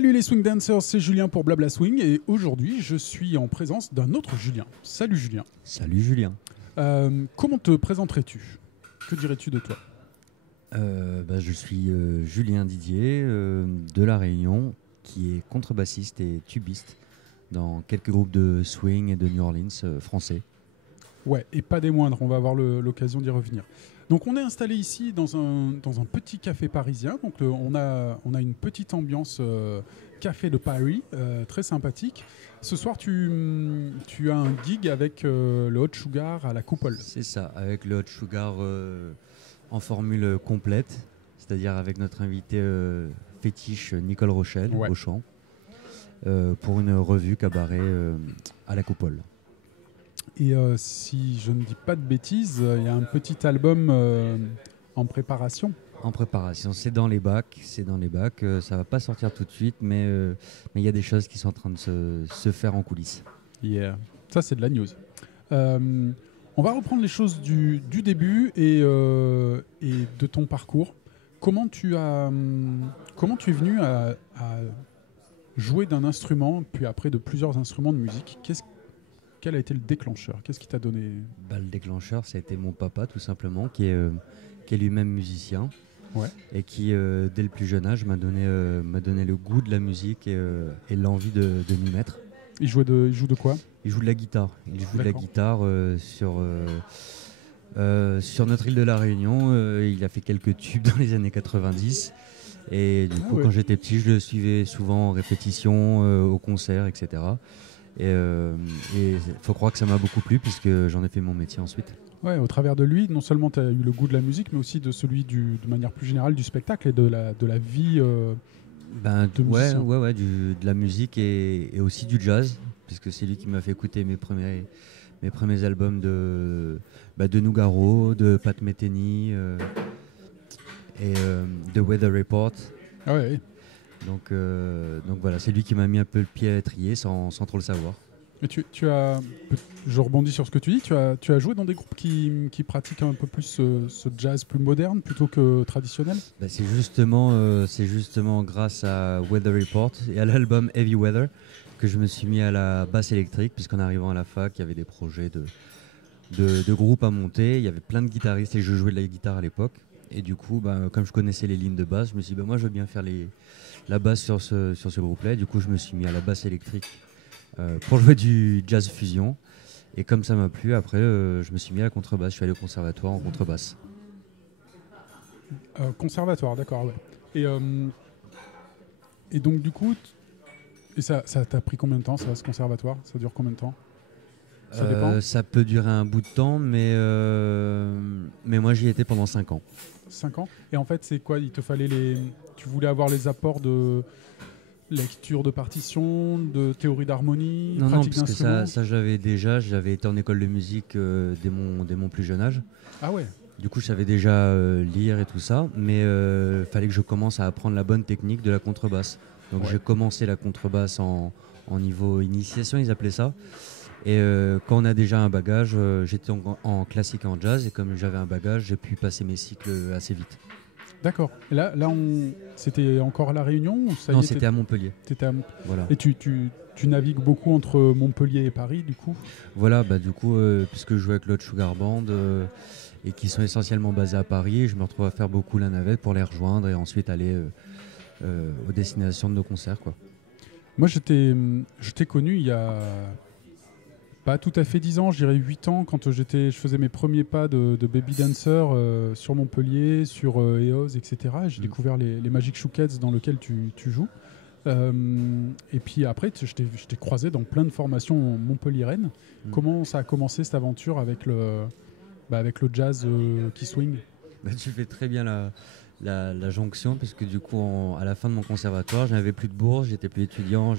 Salut les swing dancers, c'est Julien pour Blabla Swing et aujourd'hui je suis en présence d'un autre Julien. Salut Julien. Salut Julien. Comment te présenterais-tu? Que dirais-tu de toi? Je suis Julien Didier de La Réunion, qui est contrebassiste et tubiste dans quelques groupes de swing et de New Orleans français. Ouais, et pas des moindres, on va avoir l'occasion d'y revenir. Donc on est installé ici dans un petit café parisien, donc on a une petite ambiance café de Paris, très sympathique. Ce soir tu as un gig avec le Hot Sugar à la Coupole. C'est ça, avec le Hot Sugar en formule complète, c'est-à-dire avec notre invité fétiche Nicole Rochelle au chant, pour une revue cabaret à la Coupole. Et si je ne dis pas de bêtises, il y a un petit album en préparation. En préparation, c'est dans les bacs, ça va pas sortir tout de suite, mais il y a des choses qui sont en train de se faire en coulisses. Yeah. Ça c'est de la news. On va reprendre les choses du début et de ton parcours. Comment tu es venu à jouer d'un instrument, puis après de plusieurs instruments de musique? Quel a été le déclencheur? Qu'est-ce qui t'a donné? Le déclencheur, ça a été mon papa, tout simplement, qui est lui-même musicien. Ouais. Et qui, dès le plus jeune âge, m'a donné le goût de la musique et l'envie de m'y mettre. Il joue de quoi? Il joue de la guitare. Sur notre île de la Réunion. Il a fait quelques tubes dans les années 90. Et du coup, quand j'étais petit, je le suivais souvent en répétition, au concert, etc. Et il faut croire que ça m'a beaucoup plu puisque j'en ai fait mon métier ensuite. Ouais, au travers de lui, non seulement tu as eu le goût de la musique, mais aussi de celui de manière plus générale du spectacle et de la vie de musicien. De la musique et aussi du jazz, puisque c'est lui qui m'a fait écouter mes premiers albums de Nougaro, de Pat Metheny et de Weather Report. Ah ouais. Donc voilà, c'est lui qui m'a mis un peu le pied à l'étrier sans trop le savoir. Mais je rebondis sur ce que tu dis, tu as joué dans des groupes qui pratiquent un peu plus ce jazz plus moderne plutôt que traditionnel? C'est justement grâce à Weather Report et à l'album Heavy Weather que je me suis mis à la basse électrique, puisqu'en arrivant à la fac, il y avait des projets de groupes à monter, il y avait plein de guitaristes et je jouais de la guitare à l'époque. Et du coup, comme je connaissais les lignes de basse, je me suis dit, moi je veux bien faire la basse sur ce groupe-là. Et du coup, je me suis mis à la basse électrique pour jouer du jazz fusion. Et comme ça m'a plu, après, je me suis mis à la contrebasse. Je suis allé au conservatoire en contrebasse. Conservatoire, d'accord, ouais. Et donc, du coup, ça t'a pris combien de temps, ce conservatoire? Ça dure combien de temps? Ça dépend. Ça peut durer un bout de temps, mais moi, j'y étais pendant 5 ans. 5 ans? Et en fait, c'est quoi? Il te fallait tu voulais avoir les apports de lecture de partition, de théorie d'harmonie, pratique parce d'instruments? que ça j'avais déjà. J'avais été en école de musique dès mon plus jeune âge. Ah ouais. Du coup, je savais déjà lire et tout ça, mais fallait que je commence à apprendre la bonne technique de la contrebasse. Donc j'ai commencé la contrebasse en niveau initiation, ils appelaient ça. Et quand on a déjà un bagage, j'étais en classique et en jazz, et comme j'avais un bagage, j'ai pu passer mes cycles assez vite. D'accord. Et là c'était encore à La Réunion ou ça? Non, c'était à Montpellier. Voilà. Et tu navigues beaucoup entre Montpellier et Paris, du coup? Voilà, du coup, puisque je joue avec l'autre Sugar Band et qui sont essentiellement basés à Paris, je me retrouve à faire beaucoup la navette pour les rejoindre et ensuite aller aux destinations de nos concerts, quoi. Moi, je t'ai connu il y a pas tout à fait 10 ans, je dirais 8 ans, quand je faisais mes premiers pas de baby dancer sur Montpellier, sur EOS, etc. J'ai découvert les Magic Shookets dans lesquels tu joues. Et puis après, je t'ai croisé dans plein de formations montpelliéraines. Comment ça a commencé cette aventure avec le jazz qui swing? Tu fais très bien la jonction, parce que du coup, à la fin de mon conservatoire, je n'avais plus de bourse, j'étais plus étudiant,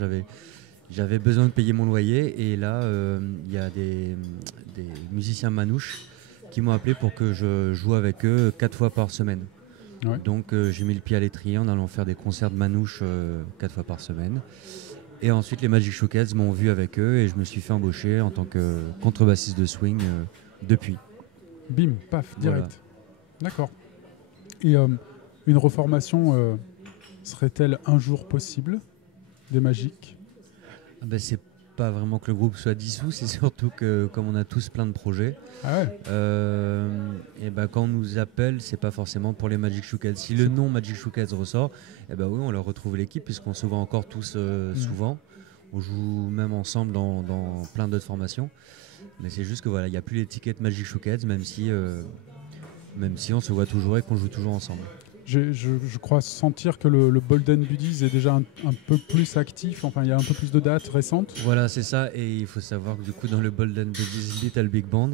j'avais besoin de payer mon loyer, et là, il y a des musiciens manouches qui m'ont appelé pour que je joue avec eux 4 fois par semaine. Ouais. Donc j'ai mis le pied à l'étrier en allant faire des concerts de manouches 4 fois par semaine. Et ensuite, les Magic Shookets m'ont vu avec eux et je me suis fait embaucher en tant que contrebassiste de swing depuis. Bim, paf, direct. Voilà. D'accord. Et une reformation serait-elle un jour possible? des Magiques? C'est pas vraiment que le groupe soit dissous, c'est surtout que comme on a tous plein de projets, Ah ouais. Quand on nous appelle, c'est pas forcément pour les Magic Shookheads. Si le nom Magic Shookheads ressort, oui, on leur retrouve l'équipe puisqu'on se voit encore tous souvent. On joue même ensemble dans plein d'autres formations. Mais c'est juste que voilà, il n'y a plus l'étiquette Magic Shookheads, même si on se voit toujours et qu'on joue toujours ensemble. Je crois sentir que le Bolden Buddies est déjà un peu plus actif, enfin il y a un peu plus de dates récentes. Voilà, c'est ça, et il faut savoir que du coup dans le Bolden Buddies Little Big Band,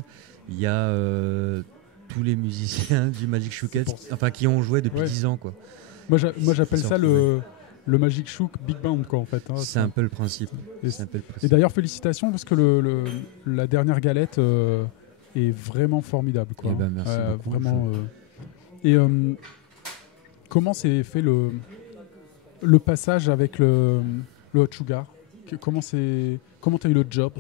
il y a tous les musiciens du Magic Shookheads, qui ont joué depuis 10 ans, quoi. Moi j'appelle ça le Magic Shook Big Band, quoi, en fait. Hein, c'est un peu le principe. Et d'ailleurs félicitations parce que la dernière galette est vraiment formidable, quoi. Merci beaucoup. Vraiment. Comment s'est fait le passage avec le Hot Sugar? Comment t'as eu le job?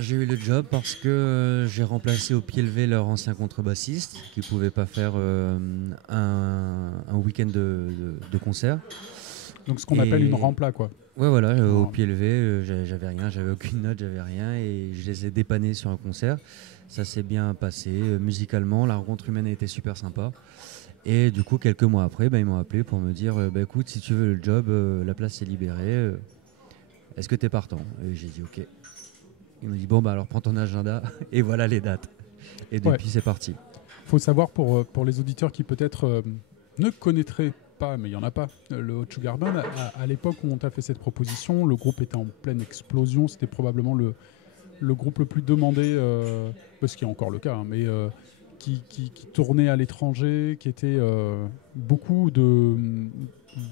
J'ai eu le job parce que j'ai remplacé au pied levé leur ancien contrebassiste qui ne pouvait pas faire un week-end de concert. Donc ce qu'on appelle une rempla, quoi. Ouais, voilà, au pied levé, j'avais rien, j'avais aucune note, j'avais rien, et je les ai dépannés sur un concert. Ça s'est bien passé musicalement, la rencontre humaine a été super sympa. Et du coup, quelques mois après, ils m'ont appelé pour me dire écoute, si tu veux le job, la place est libérée. Est-ce que tu es partant? Et j'ai dit ok. Il m'a dit alors prends ton agenda et voilà les dates. Et depuis, c'est parti. Il faut savoir pour les auditeurs qui peut-être ne connaîtraient pas, mais il n'y en a pas, le Hot Sugar Band, à l'époque où on t'a fait cette proposition, le groupe était en pleine explosion. C'était probablement le groupe le plus demandé, ce qui est encore le cas, hein, mais qui tournait à l'étranger, qui était beaucoup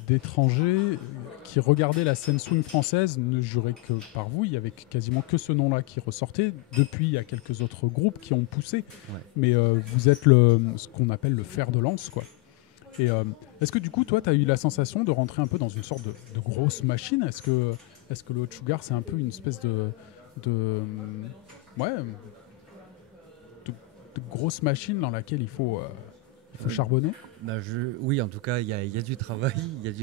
d'étrangers qui regardaient la scène swing française, ne juraient que par vous. Il y avait quasiment que ce nom-là qui ressortait. Depuis, il y a quelques autres groupes qui ont poussé, mais vous êtes ce qu'on appelle le fer de lance, quoi. Et est-ce que du coup, toi, tu as eu la sensation de rentrer un peu dans une sorte de grosse machine? Est-ce que le Hot Sugar, c'est un peu une espèce de grosse machine dans laquelle il faut charbonner? Oui, en tout cas, il y a du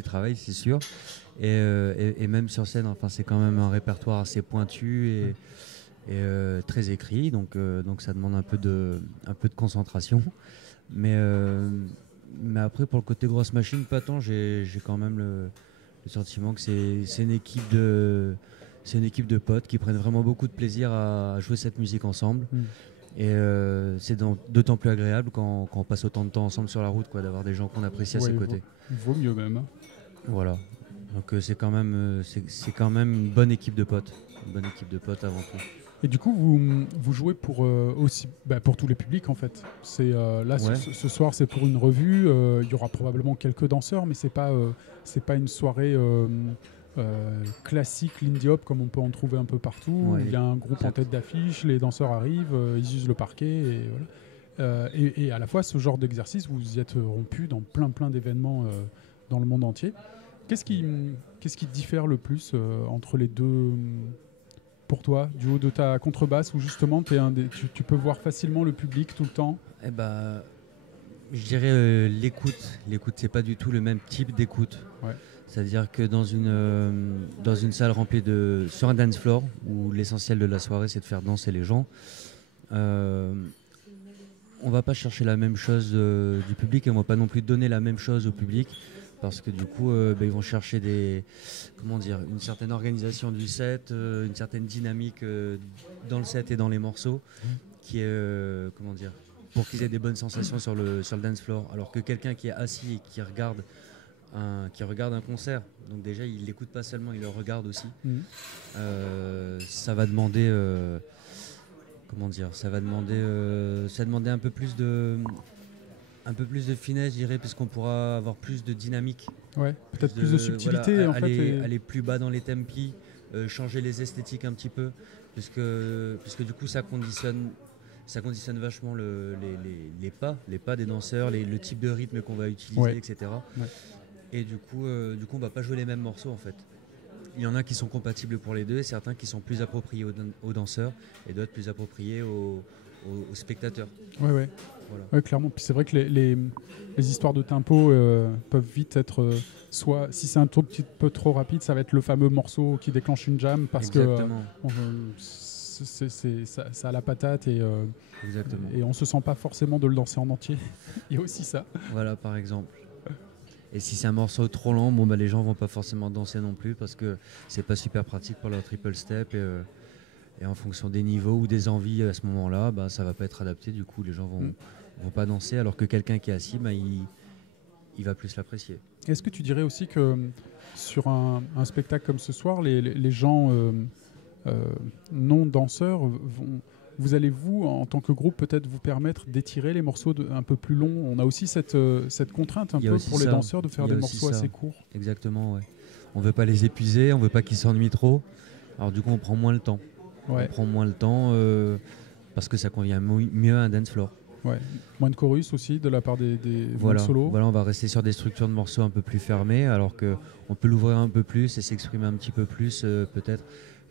travail, c'est sûr. Et même sur scène, c'est quand même un répertoire assez pointu et très écrit, donc ça demande un peu de concentration. Mais après, pour le côté grosse machine, pas tant. J'ai quand même le sentiment que c'est une équipe de potes qui prennent vraiment beaucoup de plaisir à jouer cette musique ensemble. Et c'est d'autant plus agréable quand on passe autant de temps ensemble sur la route, quoi, d'avoir des gens qu'on apprécie à ses côtés. Vaut mieux même. Voilà. Donc c'est quand même une bonne équipe de potes. Une bonne équipe de potes avant tout. Et du coup, vous jouez pour tous les publics, en fait. Ce soir, c'est pour une revue. Il y aura probablement quelques danseurs, mais c'est pas une soirée classique Lindy Hop comme on peut en trouver un peu partout. Il y a un groupe en tête d'affiche, les danseurs arrivent, ils usent le parquet et voilà. Et à la fois, ce genre d'exercice, vous y êtes rompu dans plein d'événements dans le monde entier. Qu'est-ce qui diffère le plus entre les deux? Pour toi, du haut de ta contrebasse, où justement tu peux voir facilement le public tout le temps? Je dirais l'écoute. L'écoute, c'est pas du tout le même type d'écoute. Ouais. C'est-à-dire que dans une salle remplie sur un dance floor, où l'essentiel de la soirée c'est de faire danser les gens, on va pas chercher la même chose du public et on va pas non plus donner la même chose au public. Parce que du coup, ils vont chercher une certaine organisation du set, une certaine dynamique dans le set et dans les morceaux, qui est, pour qu'ils aient des bonnes sensations sur le dance floor. Alors que quelqu'un qui est assis et qui regarde un concert, donc déjà il l'écoute pas seulement, il le regarde aussi. Ça va demander, ça va demander un peu plus de finesse, je dirais, puisqu'on pourra avoir plus de dynamique. Ouais, peut-être plus de subtilité, aller plus bas dans les tempi, changer les esthétiques un petit peu, puisque du coup ça conditionne vachement les pas des danseurs, le type de rythme qu'on va utiliser, etc. Ouais. Et du coup, on va pas jouer les mêmes morceaux en fait. Il y en a qui sont compatibles pour les deux, et certains qui sont plus appropriés aux danseurs, et d'autres plus appropriés aux aux spectateurs. Ouais, ouais. Voilà. Ouais, clairement. Puis c'est vrai que les histoires de tempo peuvent vite être soit, si c'est un tout petit peu trop rapide, ça va être le fameux morceau qui déclenche une jam parce Exactement. que ça a la patate Exactement. et on se sent pas forcément de le danser en entier. Il y a aussi ça. Voilà, par exemple. Et si c'est un morceau trop lent, bon, bah, les gens vont pas forcément danser non plus parce que c'est pas super pratique pour leur triple step. Et en fonction des niveaux ou des envies à ce moment-là, bah, ça va pas être adapté. Du coup, les gens vont pas danser, alors que quelqu'un qui est assis, bah, il va plus l'apprécier. Est-ce que tu dirais aussi que sur un spectacle comme ce soir, les gens non danseurs vous allez, vous, en tant que groupe, peut-être vous permettre d'étirer les morceaux un peu plus longs. On a aussi cette contrainte un peu pour les danseurs de faire des morceaux assez courts. Exactement, ouais. On veut pas les épuiser, on veut pas qu'ils s'ennuient trop. Alors du coup, on prend moins le temps. Ouais. On prend moins le temps parce que ça convient mieux à un dance floor. Ouais. Moins de chorus aussi de la part des solos. Voilà, on va rester sur des structures de morceaux un peu plus fermées, alors qu'on peut l'ouvrir un peu plus et s'exprimer un petit peu plus peut-être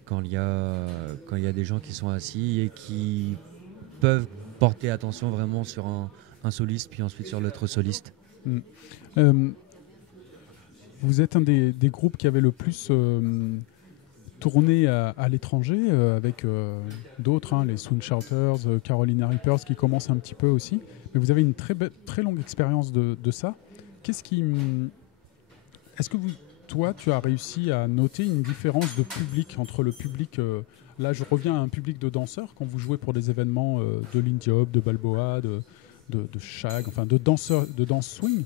quand il y a des gens qui sont assis et qui peuvent porter attention vraiment sur un soliste puis ensuite sur l'autre soliste. Vous êtes un des groupes qui avait le plus tourné à l'étranger avec d'autres, les Swing Shouters, Carolina Reapers qui commencent un petit peu aussi. Mais vous avez une très longue expérience de ça. Est-ce que toi, tu as réussi à noter une différence de public entre le public, là je reviens à un public de danseurs, quand vous jouez pour des événements de Lindy Hop, de Balboa, de Shag, enfin de danse swing.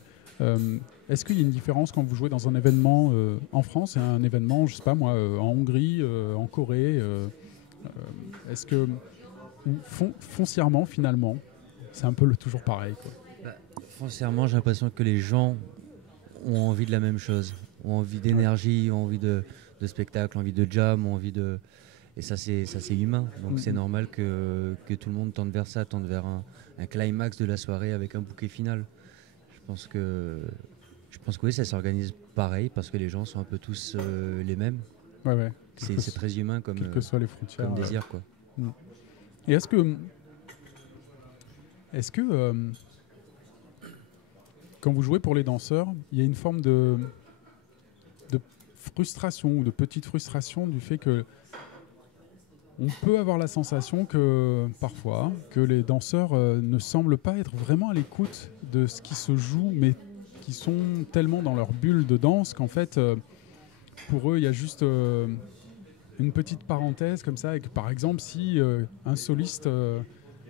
Est-ce qu'il y a une différence quand vous jouez dans un événement en France et un événement, je sais pas moi, en Hongrie, en Corée est-ce que foncièrement, finalement, c'est un peu toujours pareil, quoi. Foncièrement, j'ai l'impression que les gens ont envie de la même chose, ont envie d'énergie, ont envie de spectacle, envie de jam, ont envie de... Et ça c'est humain, donc c'est normal que tout le monde tende vers ça, tende vers un climax de la soirée avec un bouquet final. Je pense que oui, ça s'organise pareil parce que les gens sont un peu tous les mêmes. Ouais. C'est très humain comme, quelles que soient les frontières, comme désir, quoi. Et est-ce que quand vous jouez pour les danseurs, il y a une forme de frustration ou de petite frustration du fait que on peut avoir la sensation que parfois que les danseurs ne semblent pas être vraiment à l'écoute de ce qui se joue, mais qui sont tellement dans leur bulle de danse qu'en fait, pour eux, il y a juste une petite parenthèse comme ça, et que par exemple, si un soliste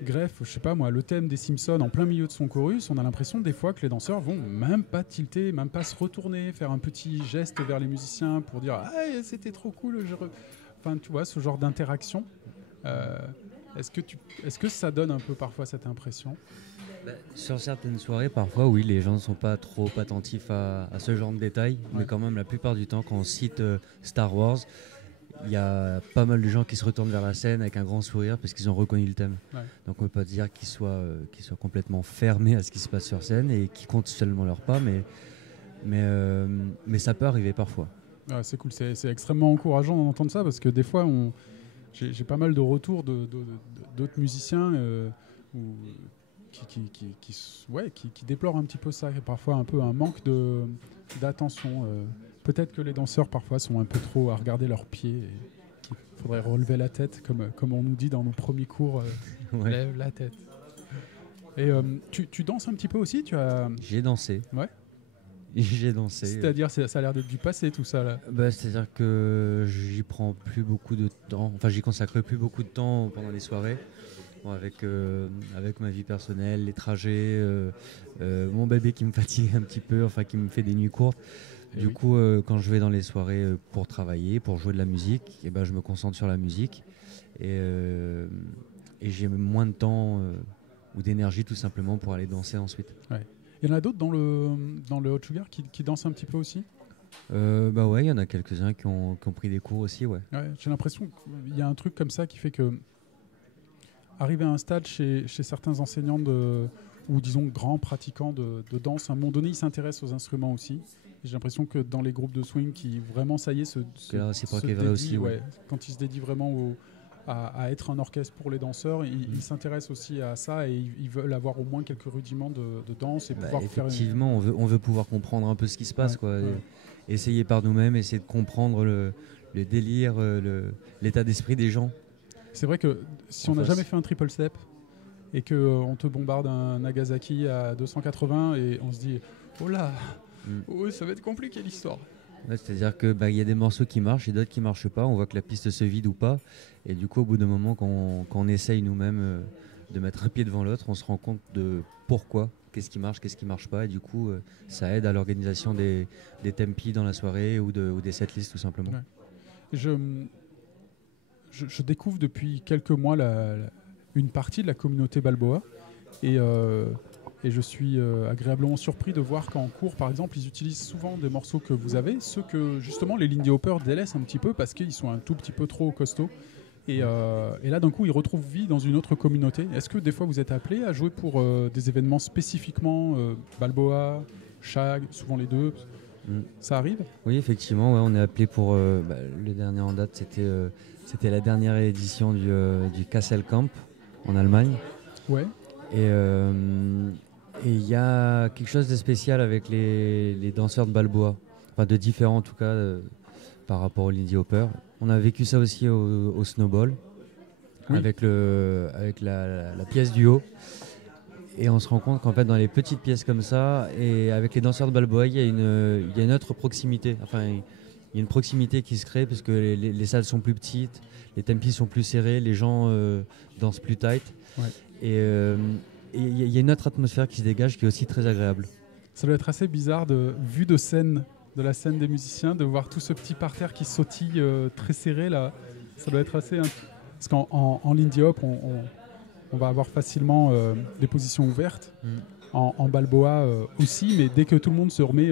greffe, je sais pas moi, le thème des Simpsons en plein milieu de son chorus, on a l'impression des fois que les danseurs vont même pas tilter, même pas se retourner, faire un petit geste vers les musiciens pour dire ah, c'était trop cool. Enfin, tu vois, ce genre d'interaction. Est-ce que ça donne un peu parfois cette impression ? Sur certaines soirées, parfois, oui, les gens ne sont pas trop attentifs à ce genre de détails, mais quand même, la plupart du temps, quand on cite Star Wars, il y a pas mal de gens qui se retournent vers la scène avec un grand sourire parce qu'ils ont reconnu le thème. Ouais. Donc on ne peut pas dire qu'ils soient complètement fermés à ce qui se passe sur scène et qu'ils comptent seulement leur pas, mais ça peut arriver parfois. Ouais, c'est cool, c'est extrêmement encourageant d'entendre ça parce que des fois, j'ai pas mal de retours d'autres musiciens qui déplorent un petit peu ça, et parfois un peu un manque d'attention. Peut-être que les danseurs parfois sont un peu trop à regarder leurs pieds et qu'il faudrait relever la tête, comme on nous dit dans nos premiers cours, lève la tête. Et tu danses un petit peu aussi ? J'ai dansé. Ouais. J'ai dansé. C'est-à-dire, ça a l'air d'être du passé tout ça là. C'est-à-dire que j'y prends plus beaucoup de temps, enfin j'y consacre plus beaucoup de temps pendant les soirées. Bon, avec ma vie personnelle, les trajets, mon bébé qui me fatigue un petit peu, enfin qui me fait des nuits courtes. Du coup, quand je vais dans les soirées pour travailler, pour jouer de la musique, je me concentre sur la musique et j'ai moins de temps ou d'énergie tout simplement pour aller danser ensuite. Ouais. Il y en a d'autres dans le Hot Sugar qui dansent un petit peu aussi ? Ouais, il y en a quelques-uns qui ont pris des cours aussi, ouais. J'ai l'impression qu'il y a un truc comme ça qui fait que arriver à un stade chez certains enseignants ou disons grands pratiquants de danse, à un moment donné, ils s'intéressent aux instruments aussi. J'ai l'impression que dans les groupes de swing qui vraiment, ça y est, c'est pas vrai aussi, quand ils se dédient vraiment à être un orchestre pour les danseurs. Ils s'intéressent aussi à ça et ils veulent avoir au moins quelques rudiments de danse et pouvoir faire. Effectivement, on veut pouvoir comprendre un peu ce qui se passe, quoi. Ouais. Essayer par nous-mêmes, essayer de comprendre le délire, l'état d'esprit des gens. C'est vrai que si on n'a jamais fait un triple step et qu'on te bombarde un Nagasaki à 280 et on se dit oh là, oh, ça va être compliqué l'histoire. Ouais, c'est-à-dire que y a des morceaux qui marchent et d'autres qui marchent pas. On voit que la piste se vide ou pas. Et du coup, au bout d'un moment, quand on essaye nous-mêmes de mettre un pied devant l'autre, on se rend compte de pourquoi, qu'est-ce qui marche pas. Et du coup, ça aide à l'organisation des tempi dans la soirée ou des setlists tout simplement. Ouais. Je découvre depuis quelques mois une partie de la communauté Balboa et je suis agréablement surpris de voir qu'en cours, par exemple, ils utilisent souvent des morceaux que vous avez, ceux que justement les Lindy Hopper délaissent un petit peu parce qu'ils sont un tout petit peu trop costauds. Et là, d'un coup, ils retrouvent vie dans une autre communauté. Est-ce que des fois, vous êtes appelé à jouer pour des événements spécifiquement Balboa, Shag, souvent les deux Ça arrive ? Oui, effectivement, on est appelé pour le dernier en date, c'était la dernière édition du Kassel Camp en Allemagne. Ouais. Et il y a quelque chose de spécial avec les danseurs de Balboa, enfin de différents en tout cas par rapport au Lindy Hopper. On a vécu ça aussi au Snowball, avec la pièce du haut. Et on se rend compte qu'en fait, dans les petites pièces comme ça, et avec les danseurs de Balboa, il y a une autre proximité. Enfin, il y a une proximité qui se crée parce que les salles sont plus petites, les tempis sont plus serrés, les gens dansent plus tight. Ouais. Et il y a une autre atmosphère qui se dégage qui est aussi très agréable. Ça doit être assez bizarre, vu de la scène des musiciens, de voir tout ce petit parterre qui sautille très serré là. Ça doit être assez. Parce qu'en Lindy Hop, on va avoir facilement des positions ouvertes. En Balboa aussi, mais dès que tout le monde se remet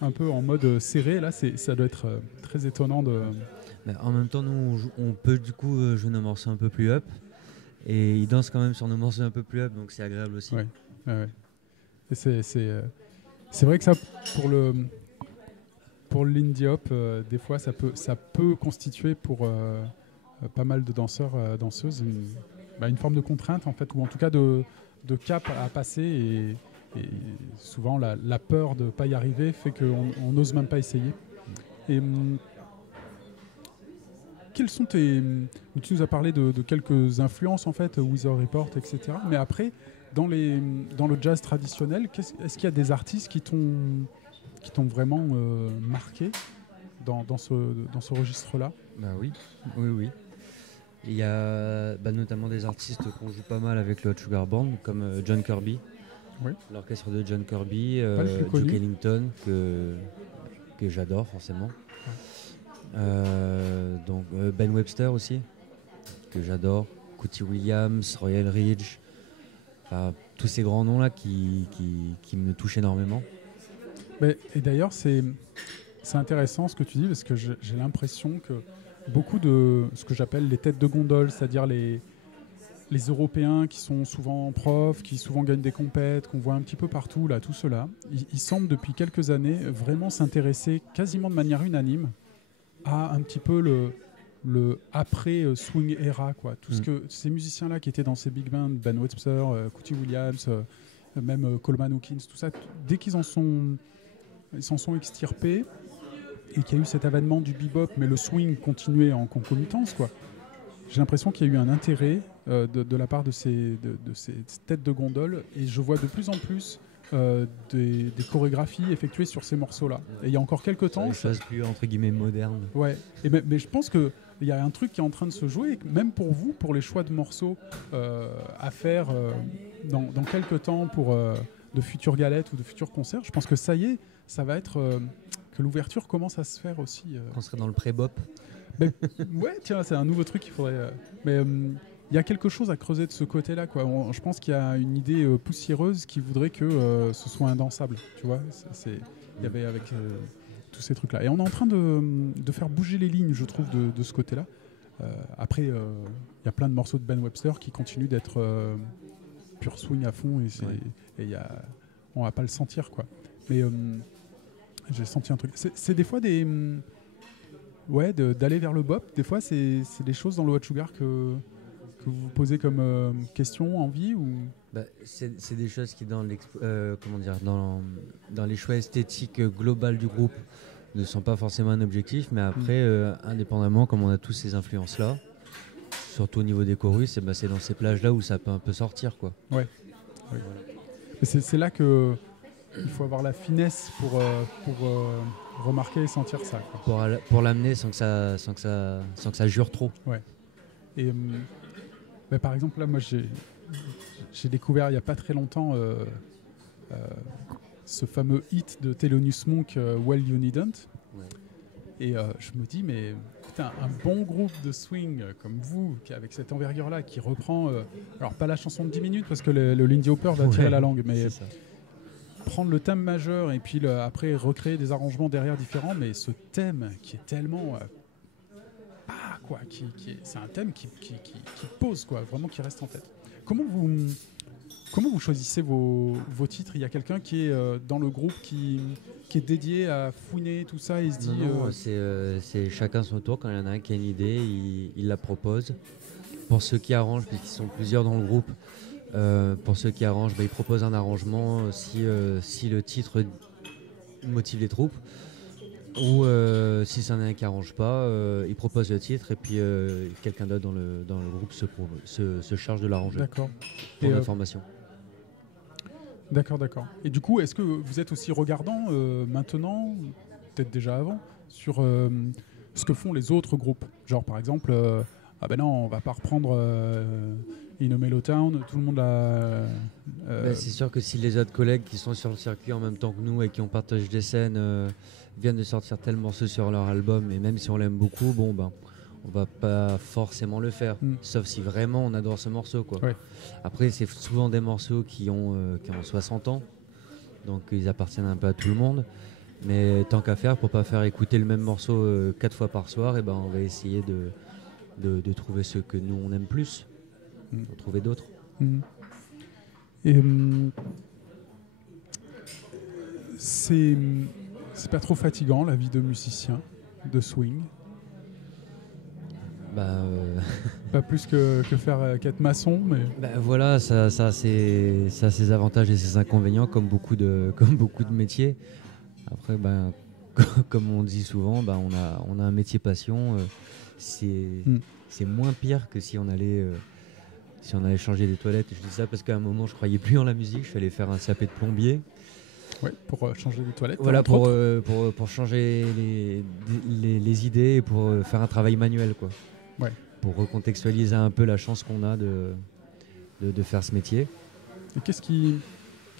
un peu en mode serré, là, ça doit être très étonnant de. En même temps, nous, on peut du coup jouer nos morceaux un peu plus up. Et ils dansent quand même sur nos morceaux un peu plus up, donc c'est agréable aussi. Ouais. Et c'est vrai que ça, pour le Lindy Hop, des fois, ça peut constituer pour pas mal de danseurs, danseuses, une forme de contrainte, en fait, ou en tout cas de cap à passer. Et souvent, la peur de ne pas y arriver fait qu'on n'ose même pas essayer. Et quels sont tu nous as parlé de quelques influences, en fait, Weather Report, etc. Mais après, dans le jazz traditionnel, est-ce qu'il y a des artistes qui t'ont vraiment marqué dans ce registre-là ? Oui. Il y a notamment des artistes qu'on joue pas mal avec le Hot Sugar Band, comme John Kirby, l'orchestre de John Kirby, Duke Ellington, que j'adore forcément. Donc Ben Webster aussi, que j'adore, Cootie Williams, Royal Ridge, tous ces grands noms-là qui me touchent énormément. Et d'ailleurs, c'est intéressant ce que tu dis, parce que j'ai l'impression que beaucoup de ce que j'appelle les têtes de gondole, c'est-à-dire les Européens qui sont souvent profs, qui souvent gagnent des compètes, qu'on voit un petit peu partout, là, tout cela, ils semblent depuis quelques années vraiment s'intéresser quasiment de manière unanime à un petit peu le après swing era, quoi. Tout ce que ces musiciens-là qui étaient dans ces big bands, Ben Webster, Cootie Williams, même Coleman Hawkins, tout ça, dès qu'ils s'en sont extirpés et qu'il y a eu cet avènement du bebop, mais le swing continuait en concomitance, quoi. J'ai l'impression qu'il y a eu un intérêt de la part de ces têtes de gondole, et je vois de plus en plus des chorégraphies effectuées sur ces morceaux-là. Et il y a encore quelques temps... Des choses plus, entre guillemets, modernes. Ouais, mais je pense qu'il y a un truc qui est en train de se jouer, même pour vous, pour les choix de morceaux à faire dans quelques temps pour de futures galettes ou de futurs concerts. Je pense que ça y est, ça va être... que l'ouverture commence à se faire aussi. On serait dans le pré-bop. Ouais, tiens, c'est un nouveau truc qu'il faudrait... mais il y a quelque chose à creuser de ce côté-là, quoi. Je pense qu'il y a une idée poussiéreuse qui voudrait que ce soit indansable, tu vois. Il y avait avec tous ces trucs-là. Et on est en train de faire bouger les lignes, je trouve, de ce côté-là. Après, il y a plein de morceaux de Ben Webster qui continuent d'être pure swing à fond, et on va pas le sentir, quoi. Mais j'ai senti un truc. C'est des fois ouais, d'aller vers le bop. Des fois, c'est des choses dans le Hot Sugar que vous vous posez comme question, envie ou... Bah, c'est des choses qui, comment dire, dans les choix esthétiques globales du groupe, ne sont pas forcément un objectif, mais après, indépendamment, comme on a tous ces influences-là, surtout au niveau des chorus, et bah, c'est dans ces plages-là où ça peut un peu sortir, quoi. Ouais. Ouais. Et c'est là que il faut avoir la finesse pour remarquer et sentir ça, quoi. Pour l'amener sans que ça jure trop. Ouais. Et bah, par exemple, là, moi, j'ai découvert il n'y a pas très longtemps ce fameux hit de Thelonious Monk, Well You Needn't. Ouais. Et je me dis, mais putain, un bon groupe de swing comme vous, avec cette envergure-là, qui reprend, alors pas la chanson de 10 minutes, parce que le Lindy Hopper va tirer la langue, mais prendre le thème majeur et puis après recréer des arrangements derrière différents, mais ce thème qui est tellement... c'est un thème qui pose, quoi, vraiment qui reste en tête. Comment vous choisissez vos titres? Il y a quelqu'un qui est dans le groupe qui est dédié à fouiner tout ça et se dit... Non, c'est chacun son tour. Quand il y en a un qui a une idée, il la propose. Pour ceux qui arrangent, puisqu'ils sont plusieurs dans le groupe, pour ceux qui arrangent, ils proposent un arrangement si le titre motive les troupes. Ou si c'en est un qui n'arrange pas, il propose le titre et puis quelqu'un d'autre dans le groupe se charge de l'arranger. D'accord. Pour l'information. D'accord. Et du coup, est-ce que vous êtes aussi regardant maintenant, peut-être déjà avant, sur ce que font les autres groupes? Genre par exemple, ah ben non, on va pas reprendre In a Mellow Town, tout le monde a... C'est sûr que si les autres collègues qui sont sur le circuit en même temps que nous et qui ont partagé des scènes viennent de sortir tel morceau sur leur album, et même si on l'aime beaucoup, on va pas forcément le faire, sauf si vraiment on adore ce morceau, quoi. Ouais. Après, c'est souvent des morceaux qui ont 60 ans, donc ils appartiennent un peu à tout le monde, mais tant qu'à faire, pour pas faire écouter le même morceau 4 fois par soir, on va essayer de trouver ceux que nous on aime plus, de trouver d'autres. Et c'est pas trop fatigant, la vie de musicien de swing? Pas plus qu'être maçon, mais... Voilà, ça a ses avantages et ses inconvénients, comme beaucoup de métiers. Après, comme on dit souvent, on a un métier passion. C'est moins pire que si on allait changer des toilettes. Je dis ça parce qu'à un moment, je croyais plus en la musique. Je suis allé faire un CAP de plombier. Ouais, pour changer les toilettes. Voilà, pour changer les idées et pour faire un travail manuel, quoi. Ouais. Pour recontextualiser un peu la chance qu'on a de faire ce métier. Et qu'est-ce qui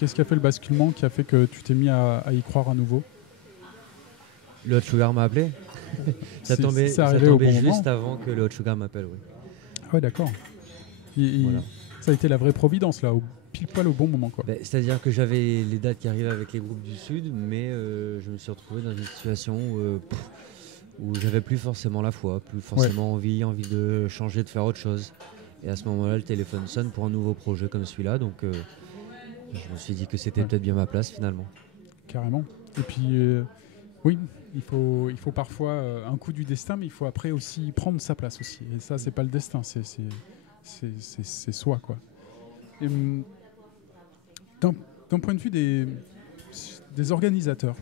a fait le basculement, qui a fait que tu t'es mis à y croire à nouveau? Le Hot Sugar m'a appelé. Ça tombait juste avant que le Hot Sugar m'appelle, oui. Ah ouais, d'accord. Voilà. Ça a été la vraie providence, là, pile poil au bon moment, quoi. C'est-à-dire que j'avais les dates qui arrivaient avec les groupes du Sud, mais je me suis retrouvé dans une situation où j'avais plus forcément la foi, plus forcément envie de changer, de faire autre chose. Et à ce moment-là, le téléphone sonne pour un nouveau projet comme celui-là, donc je me suis dit que c'était peut-être bien ma place finalement. Carrément. Et puis, oui, il faut parfois un coup du destin, mais il faut après aussi prendre sa place aussi. Et ça, c'est pas le destin, c'est soi, quoi. Et, d'un point de vue des organisateurs,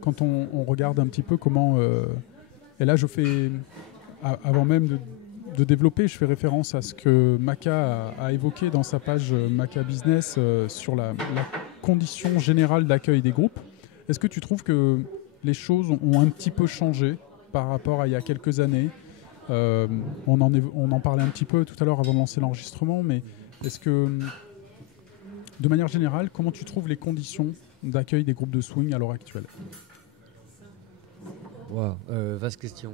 quand on regarde un petit peu comment... et là, je fais... Avant même de développer, je fais référence à ce que Maca a évoqué dans sa page Maca Business sur la condition générale d'accueil des groupes. Est-ce que tu trouves que les choses ont un petit peu changé par rapport à il y a quelques années? On en parlait un petit peu tout à l'heure avant de lancer l'enregistrement, mais est-ce que, de manière générale, comment tu trouves les conditions d'accueil des groupes de swing à l'heure actuelle? Vaste question.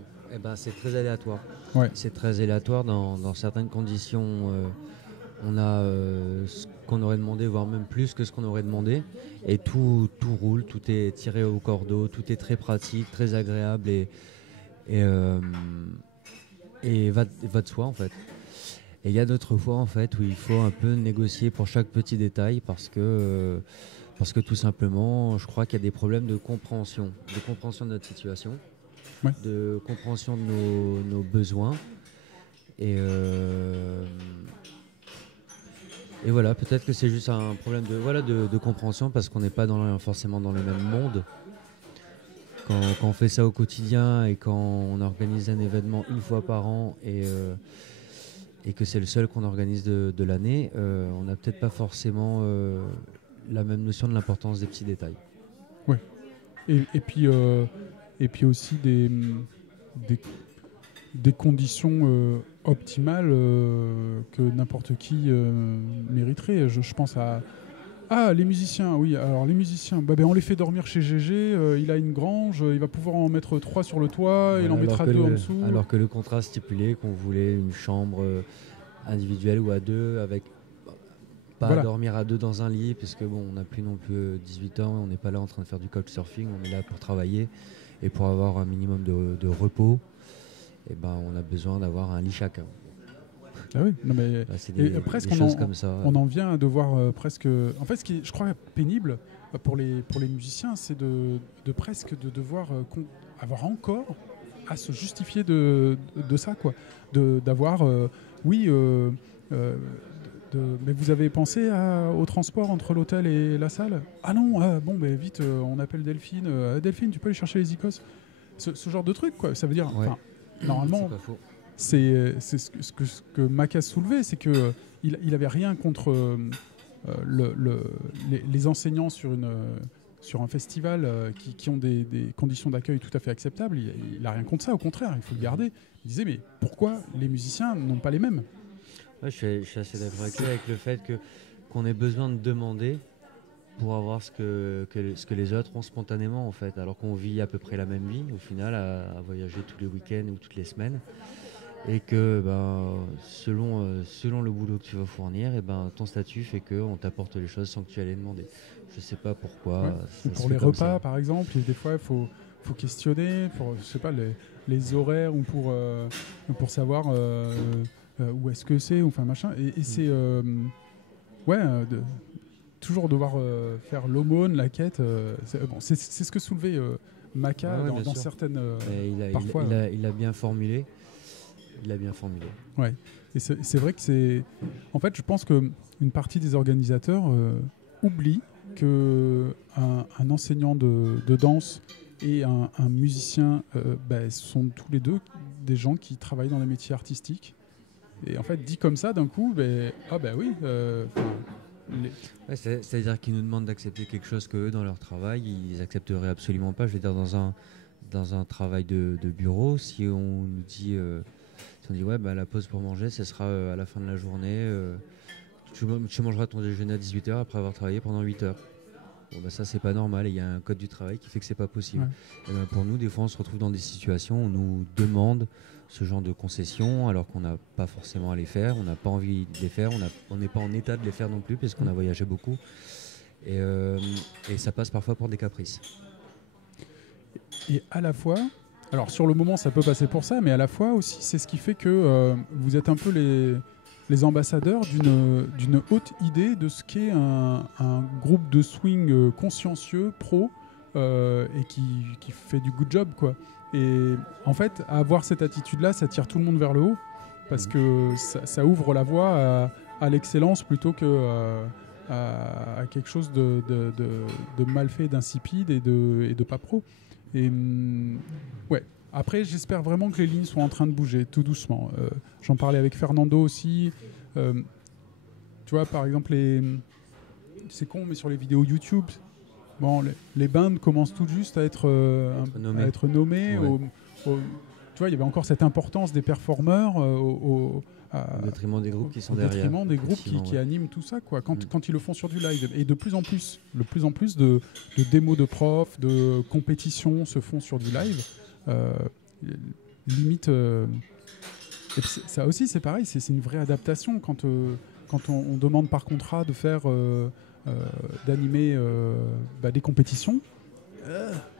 C'est très aléatoire. Ouais. C'est très aléatoire dans certaines conditions. On a ce qu'on aurait demandé, voire même plus que ce qu'on aurait demandé. Et tout roule, tout est tiré au cordeau, tout est très pratique, très agréable et va de soi, en fait. Et il y a d'autres fois, en fait, où il faut un peu négocier pour chaque petit détail parce que tout simplement, je crois qu'il y a des problèmes de compréhension de notre situation. Ouais. de compréhension de nos besoins. Et, euh, et voilà, peut-être que c'est juste un problème de compréhension parce qu'on n'est pas forcément dans le même monde. Quand on fait ça au quotidien et quand on organise un événement une fois par an et que c'est le seul qu'on organise de l'année, on n'a peut-être pas forcément la même notion de l'importance des petits détails. Ouais. Et puis aussi des, des conditions optimales que n'importe qui mériterait. Je pense à les musiciens, oui. Alors les musiciens, on les fait dormir chez GG. Il a une grange, il va pouvoir en mettre 3 sur le toit, il Voilà, en mettra 2 en dessous. alors que le contrat stipulait qu'on voulait une chambre individuelle ou à deux, avec pas Voilà. dormir à deux dans un lit, puisque bon, on n'a plus non plus 18 ans, on n'est pas là en train de faire du couchsurfing, on est là pour travailler et pour avoir un minimum de repos. Et ben, on a besoin d'avoir un lit chacun. Ah oui, non, mais Là, c'est et des presque choses comme ça. on en vient à devoir presque. En fait, ce qui est, je crois, pénible pour les musiciens, c'est de presque de devoir avoir encore à se justifier de ça, quoi. D'avoir, oui, mais vous avez pensé au transport entre l'hôtel et la salle? Ah non, bon, vite, on appelle Delphine. Delphine, tu peux aller chercher les icos? Ce genre de truc, quoi. Ça veut dire, Ouais. normalement. C'est pas faux. C'est ce que Mac a soulevé, c'est que il avait rien contre les enseignants sur un festival qui ont des conditions d'accueil tout à fait acceptables. Il a rien contre ça, au contraire, il faut le garder. Il disait, mais pourquoi les musiciens n'ont pas les mêmes? Ouais, je suis assez d'accord avec le fait qu'on ait besoin de demander pour avoir ce que les autres ont spontanément, en fait, alors qu'on vit à peu près la même vie au final, à voyager tous les week-ends ou toutes les semaines. Et que selon le boulot que tu vas fournir, et ton statut fait qu'on t'apporte les choses sans que tu aies les demander. Je sais pas pourquoi. Ouais. Ça Pour se les fait comme repas, ça. par exemple, des fois, il faut questionner pour, je sais pas, les horaires ou pour savoir où est-ce que c'est, ou enfin machin. Et c'est ouais, toujours devoir faire l'aumône, la quête. C'est ce que soulevait Maca Ouais, dans bien sûr. certaines. Et Parfois. il a bien formulé. Il a bien formulé. Ouais. Et c'est vrai que c'est. En fait, je pense qu'une partie des organisateurs oublie qu'un enseignant de danse et un musicien sont tous les deux des gens qui travaillent dans les métiers artistiques. Et en fait, dit comme ça, d'un coup, oui. Ouais, c'est-à-dire qu'ils nous demandent d'accepter quelque chose qu'eux, dans leur travail, ils accepteraient absolument pas. Je veux dire, dans un travail de bureau, si on nous dit, ouais, la pause pour manger, ce sera à la fin de la journée. Tu mangeras ton déjeuner à 18h après avoir travaillé pendant 8 heures. Bon, ça, c'est pas normal. Il y a un code du travail qui fait que c'est pas possible. Ouais. Et pour nous, des fois, on se retrouve dans des situations où on nous demande ce genre de concessions alors qu'on n'a pas forcément à les faire, on n'a pas envie de les faire, on n'est pas en état de les faire non plus parce qu'on a voyagé beaucoup. Et ça passe parfois pour des caprices. Et à la fois, alors sur le moment ça peut passer pour ça, mais à la fois aussi c'est ce qui fait que vous êtes un peu les ambassadeurs d'une haute idée de ce qu'est un groupe de swing consciencieux, pro, et qui fait du good job, quoi. Et en fait, avoir cette attitude-là, ça tire tout le monde vers le haut, parce que ça ouvre la voie à l'excellence plutôt que à quelque chose de mal fait, d'insipide et de pas pro. Et ouais. Après, j'espère vraiment que les lignes sont en train de bouger, tout doucement. J'en parlais avec Fernando aussi. Tu vois, par exemple, c'est con, mais sur les vidéos YouTube, bon, les bands commencent tout juste à être nommés. Ouais. Tu vois, il y avait encore cette importance des performeurs Au détriment des groupes qui sont derrière. Au détriment des groupes qui animent tout ça, quoi. Quand ils le font sur du live. Et de plus en plus de démos de profs, de compétitions se font sur du live. Limite. Et puis ça aussi, c'est pareil, c'est une vraie adaptation quand on demande par contrat de faire d'animer des compétitions.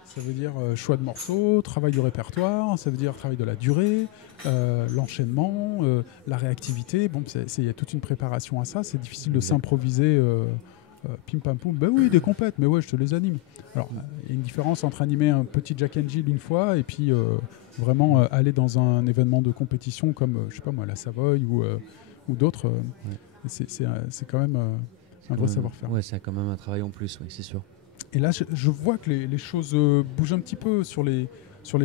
Ça veut dire choix de morceaux, travail du répertoire, ça veut dire travail de la durée, l'enchaînement, la réactivité. Bon, il y a toute une préparation à ça. C'est difficile de s'improviser Pim pam poum, bah oui, des compètes, mais ouais, je te les anime. Alors, il y a une différence entre animer un petit Jack and Jill une fois et puis vraiment aller dans un événement de compétition comme, je sais pas moi, la Savoy ou d'autres. C'est quand même un vrai savoir-faire. Ouais, c'est quand même un travail en plus, oui, c'est sûr. Et là, je vois que les choses bougent un petit peu sur les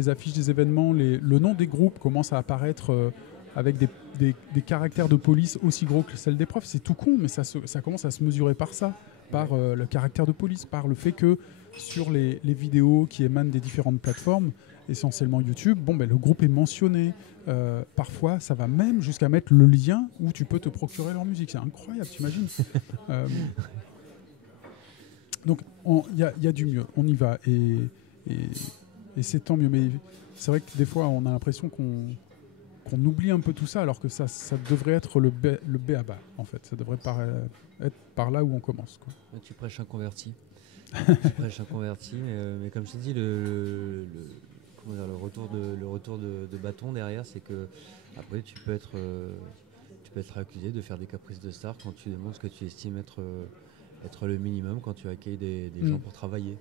affiches des événements. Le nom des groupes commence à apparaître avec des caractères de police aussi gros que celle des profs. C'est tout con, mais ça commence à se mesurer par ça, par le caractère de police, par le fait que sur les vidéos qui émanent des différentes plateformes, essentiellement YouTube, le groupe est mentionné. Parfois, ça va même jusqu'à mettre le lien où tu peux te procurer leur musique. C'est incroyable, t'imagines. Donc, il y a du mieux. On y va. Et c'est tant mieux. Mais c'est vrai que des fois, on a l'impression qu'on oublie un peu tout ça, alors que ça devrait être le b.a.-ba, en fait. Ça devrait être par là où on commence, quoi. Tu prêches un converti. Tu prêches un converti, mais comme je t'ai dit, le retour de bâton derrière, c'est que après tu peux être accusé de faire des caprices de star quand tu demandes ce que tu estimes être le minimum quand tu accueilles des gens pour travailler.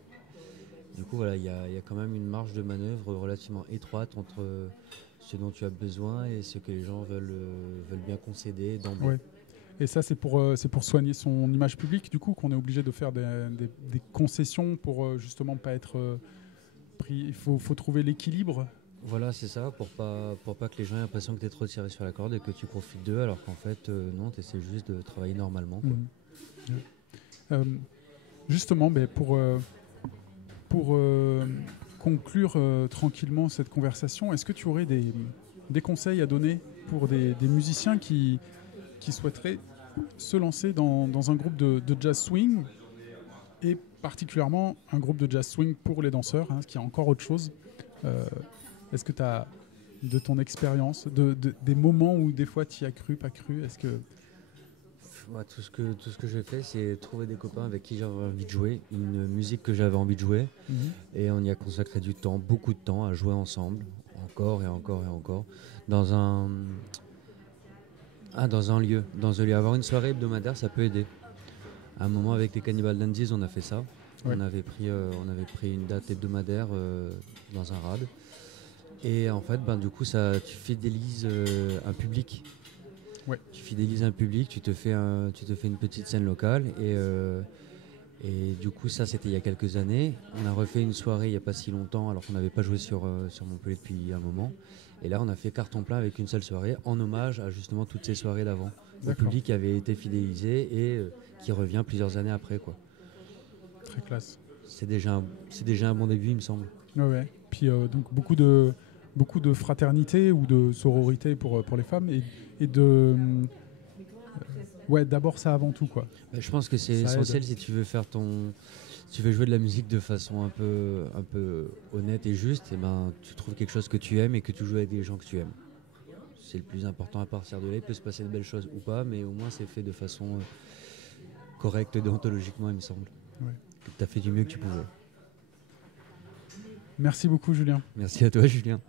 Du coup, voilà, il y a quand même une marge de manœuvre relativement étroite entre ce dont tu as besoin et ce que les gens veulent bien concéder d'emblée. Ouais. Et ça, c'est pour soigner son image publique, du coup, qu'on est obligé de faire des concessions pour justement pas être pris. Il faut trouver l'équilibre. Voilà, c'est ça, pour pas que les gens aient l'impression que tu es trop tiré sur la corde et que tu profites d'eux, alors qu'en fait, non, tu essaies juste de travailler normalement, quoi. Justement, pour conclure tranquillement cette conversation, est-ce que tu aurais des conseils à donner pour des musiciens qui souhaiteraient se lancer dans un groupe de jazz swing, et particulièrement un groupe de jazz swing pour les danseurs, ce qui est encore autre chose. Est-ce que tu as, de ton expérience, des moments où des fois tu y as cru, pas cru, est-ce que... Moi, tout ce que j'ai fait, c'est trouver des copains avec qui j'avais envie de jouer, une musique que j'avais envie de jouer, et on y a consacré du temps, beaucoup de temps, à jouer ensemble, encore et encore et encore, dans un lieu. Avoir une soirée hebdomadaire, ça peut aider. À un moment, avec les Cannibal Dandies, on a fait ça. Ouais. On avait pris une date hebdomadaire dans un rad. Et en fait, du coup, tu fidélises un public. Ouais. Tu fidélises un public, tu te fais une petite scène locale. Et du coup, ça, c'était il y a quelques années. On a refait une soirée il n'y a pas si longtemps, alors qu'on n'avait pas joué sur Montpellier depuis un moment. Et là, on a fait carton plein avec une seule soirée, en hommage à justement toutes ces soirées d'avant. Le public qui avait été fidélisé et qui revient plusieurs années après, quoi. Très classe. C'est déjà un bon début, il me semble. Ouais. Puis donc beaucoup de fraternité ou de sororité pour les femmes et de... d'abord ça avant tout, quoi. Je pense que c'est essentiel si tu veux jouer de la musique de façon un peu honnête et juste, et tu trouves quelque chose que tu aimes et que tu joues avec des gens que tu aimes. C'est le plus important. À partir de là, il peut se passer de belles choses ou pas, mais au moins c'est fait de façon correcte déontologiquement, il me semble. Ouais. Tu as fait du mieux que tu pouvais. Merci beaucoup, Julien. Merci à toi, Julien.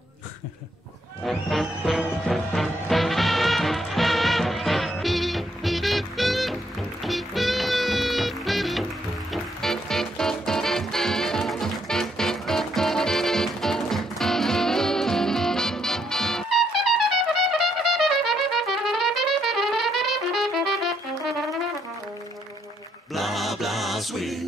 Blah blah swing.